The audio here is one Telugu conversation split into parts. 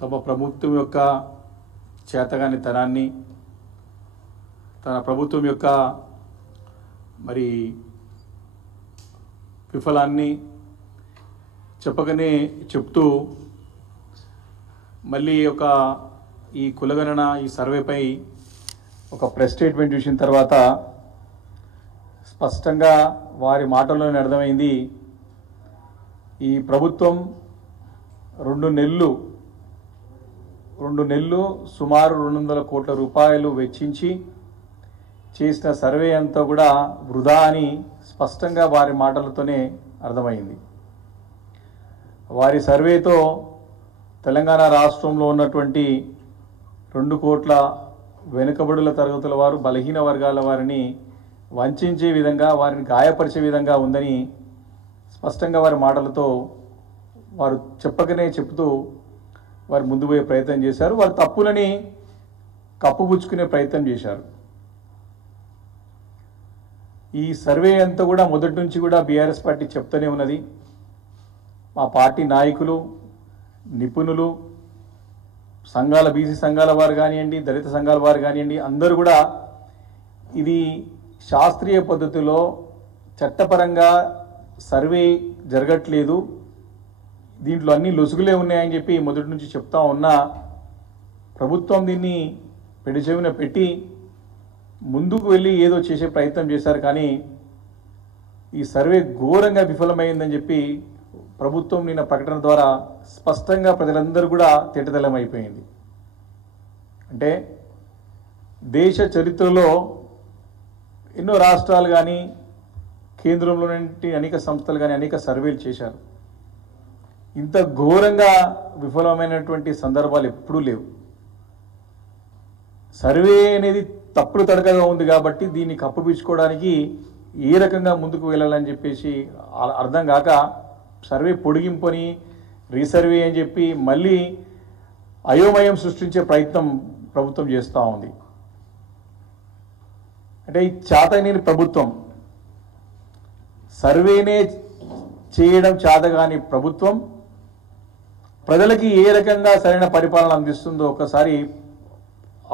తమ ప్రభుత్వం యొక్క చేతగానితనాన్ని, తన ప్రభుత్వం యొక్క మరి విఫలాన్ని చెప్పకనే చెప్తూ మళ్ళీ ఈ కులగణన ఈ సర్వేపై ఒక ప్రెస్ స్టేట్మెంట్ చూసిన తర్వాత స్పష్టంగా వారి మాటల్లోనే అర్థమైంది, ఈ ప్రభుత్వం రెండు నెలలు సుమారు 200 కోట్ల రూపాయలు వెచ్చించి చేసిన సర్వే అంతా కూడా వృధా అని స్పష్టంగా వారి మాటలతోనే అర్థమైంది. వారి సర్వేతో తెలంగాణ రాష్ట్రంలో ఉన్నటువంటి 2 కోట్ల వెనుకబడుల తరగతుల వారు, బలహీన వర్గాల వారిని వంచే విధంగా, వారిని గాయపరిచే విధంగా ఉందని స్పష్టంగా వారి మాటలతో వారు చెప్పకనే చెప్తూ వారు ముందు పోయే ప్రయత్నం చేశారు. వారి తప్పులని కప్పుపుచ్చుకునే ప్రయత్నం చేశారు. ఈ సర్వే అంతా కూడా మొదటి నుంచి కూడా బీఆర్ఎస్ పార్టీ చెప్తూనే ఉన్నది. మా పార్టీ నాయకులు, నిపుణులు, సంఘాల, బీసీ సంఘాల వారు కానివ్వండి, దళిత సంఘాల వారు కానివ్వండి, అందరూ కూడా ఇది శాస్త్రీయ పద్ధతిలో చట్టపరంగా సర్వే జరగట్లేదు, దీంట్లో అన్ని లొసుగులే ఉన్నాయని చెప్పి మొదటి నుంచి చెప్తా ఉన్నా ప్రభుత్వం దీన్ని పెడిచెవిన పెట్టి ముందుకు వెళ్ళి ఏదో చేసే ప్రయత్నం చేశారు. కానీ ఈ సర్వే ఘోరంగా విఫలమైందని చెప్పి ప్రభుత్వం నిన్న ప్రకటన ద్వారా స్పష్టంగా ప్రజలందరూ కూడా తేటతెల్లమైపోయింది. అంటే దేశ చరిత్రలో ఎన్నో రాష్ట్రాలు కానీ, కేంద్రంలోని అనేక సంస్థలు కానీ అనేక సర్వేలు చేశారు. ఇంత ఘోరంగా విఫలమైనటువంటి సందర్భాలు ఎప్పుడూ లేవు. సర్వే అనేది తప్పుడు తడకగా ఉంది కాబట్టి దీన్ని కప్పుపించుకోవడానికి ఏ రకంగా ముందుకు వెళ్ళాలని చెప్పేసి అర్థం కాక సర్వే పొడిగింపుని, రీసర్వే అని చెప్పి మళ్ళీ అయోమయం సృష్టించే ప్రయత్నం ప్రభుత్వం చేస్తూ ఉంది. అంటే ఈ చేతగాని ప్రభుత్వం, సర్వేనే చేయడం చేతగాని ప్రభుత్వం ప్రజలకి ఏ రకంగా సరైన పరిపాలన అందిస్తుందో ఒకసారి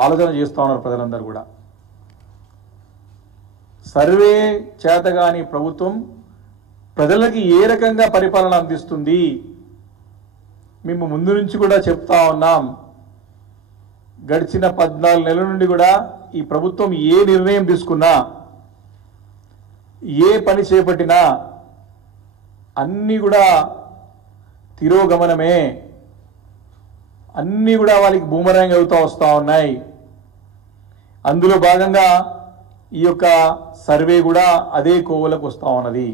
ఆలోచన చేస్తూ ఉన్నారు ప్రజలందరూ కూడా. సర్వే చేతగాని ప్రభుత్వం ప్రజలకి ఏ రకంగా పరిపాలన అందిస్తుంది మేము ముందు నుంచి కూడా చెప్తా ఉన్నాం. గడిచిన 14 నెలల నుండి కూడా ఈ ప్రభుత్వం ఏ నిర్ణయం తీసుకున్నా, ఏ పని చేపట్టినా అన్నీ కూడా తిరోగమనమే, అన్నీ కూడా వాళ్ళకి బూమరాంగ్ అవుతూ వస్తూ ఉన్నాయి. అందులో భాగంగా ఈ యొక్క సర్వే కూడా అదే కోవలకు వస్తూ ఉన్నది.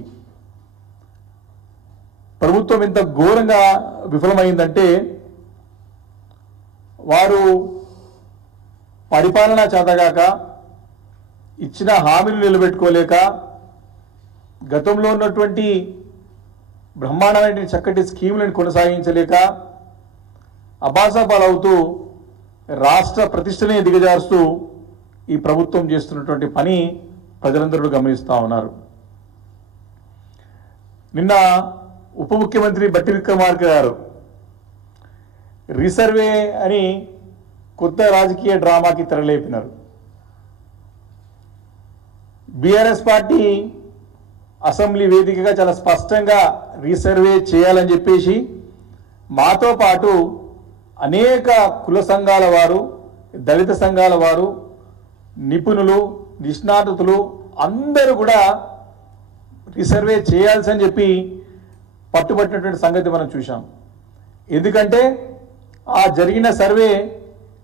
ప్రభుత్వం ఎంత ఘోరంగా విఫలమైందంటే వారు పరిపాలన చేతగాక, ఇచ్చిన హామీలు నిలబెట్టుకోలేక, గతంలో ఉన్నటువంటి బ్రహ్మాండమైన చక్కటి స్కీములను కొనసాగించలేక అబాసాపాలవుతూ రాష్ట్ర ప్రతిష్టనే దిగజారుస్తూ ఈ ప్రభుత్వం చేస్తున్నటువంటి పని ప్రజలందరూ గమనిస్తూ ఉన్నారు. నిన్న ఉప ముఖ్యమంత్రి బట్టి విక్రమార్క గారు రీసర్వే అని కొత్త రాజకీయ డ్రామాకి తెరలేపినారు. బీఆర్ఎస్ పార్టీ అసెంబ్లీ వేదికగా చాలా స్పష్టంగా రీసర్వే చేయాలని చెప్పేసి మాతో పాటు అనేక కుల సంఘాల వారు, దళిత సంఘాల వారు, నిపుణులు, నిష్ణాతులు అందరూ కూడా రీసర్వే చేయాల్సి చెప్పి పట్టుబట్టినటువంటి సంగతి మనం చూసాం. ఎందుకంటే ఆ జరిగిన సర్వే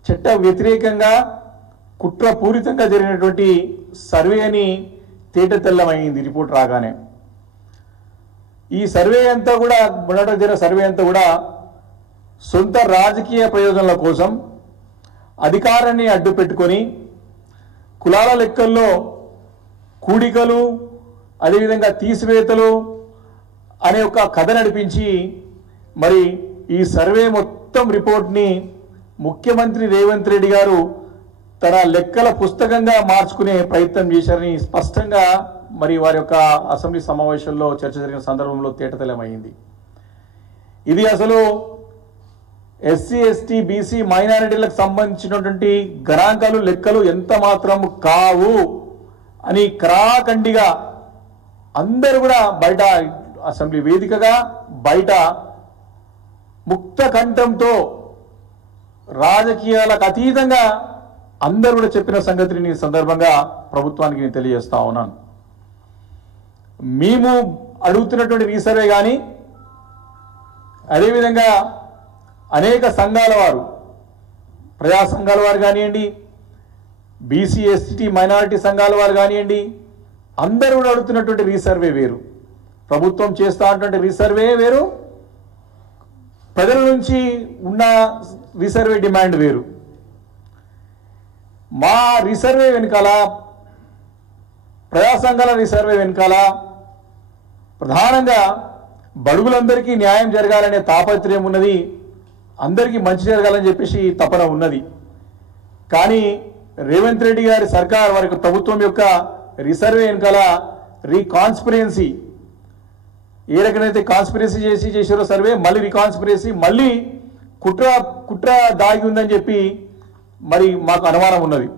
చట్ట వ్యతిరేకంగా, కుట్రపూరితంగా జరిగినటువంటి సర్వే అని తేటతెల్లమైంది రిపోర్ట్ రాగానే. ఈ సర్వే అంతా కూడా, మొదట జరిగిన సర్వే అంతా కూడా సొంత రాజకీయ ప్రయోజనాల కోసం అధికారాన్ని అడ్డు పెట్టుకొని కులాల లెక్కల్లో కూడికలు, అదేవిధంగా తీసివేతలు అనే ఒక కథ నడిపించి మరి ఈ సర్వే మొత్తం రిపోర్ట్ని ముఖ్యమంత్రి రేవంత్ రెడ్డి గారు తన లెక్కల పుస్తకంగా మార్చుకునే ప్రయత్నం చేశారని స్పష్టంగా మరి వారి యొక్క అసెంబ్లీ సమావేశంలో చర్చ జరిగిన సందర్భంలో తేటతెల్లమైంది. ఇది అసలు ఎస్సీ ఎస్టీ బీసీ మైనారిటీలకు సంబంధించినటువంటి గణాంకాలు లెక్కలు ఎంత మాత్రం కావు అని కరాఖండిగా అందరూ కూడా బయట అసెంబ్లీ వేదికగా బయట ముక్త కంఠంతో రాజకీయాలకు అతీతంగా అందరూ కూడా చెప్పిన సంగతిని ఈ సందర్భంగా ప్రభుత్వానికి నేను తెలియజేస్తా ఉన్నాను. మేము అడుగుతున్నటువంటి రీసర్వే కానీ అదేవిధంగా అనేక సంఘాల వారు, ప్రజా సంఘాల వారు కానివ్వండి, బీసీ ఎస్టీ మైనారిటీ సంఘాల వారు కానివ్వండి, అందరూ కూడా అడుగుతున్నటువంటి రీసర్వే వేరు, ప్రభుత్వం చేస్తా ఉన్నటువంటి రీసర్వే వేరు, ప్రజల నుంచి ఉన్న రీసర్వే డిమాండ్ వేరు. మా రీసర్వే వెనకాల, ప్రజా సంఘాల రీసర్వే వెనకాల ప్రధానంగా బడుగులందరికీ న్యాయం జరగాలనే తాపత్రయం ఉన్నది, అందరికీ మంచి జరగాలని చెప్పేసి తపన ఉన్నది. కానీ రేవంత్ రెడ్డి గారి సర్కార్ వారి ప్రభుత్వం యొక్క రీసర్వే వెనకాల రీకాన్స్పిరెన్సీ, ఏ రకమైతే కాన్స్పిరసీ చేసారో సర్వే, మళ్ళీ రీకాన్స్పిరసీ, మళ్ళీ కుట్ర దాగి ఉందని చెప్పి మరి మాకు అనుమానం ఉన్నది.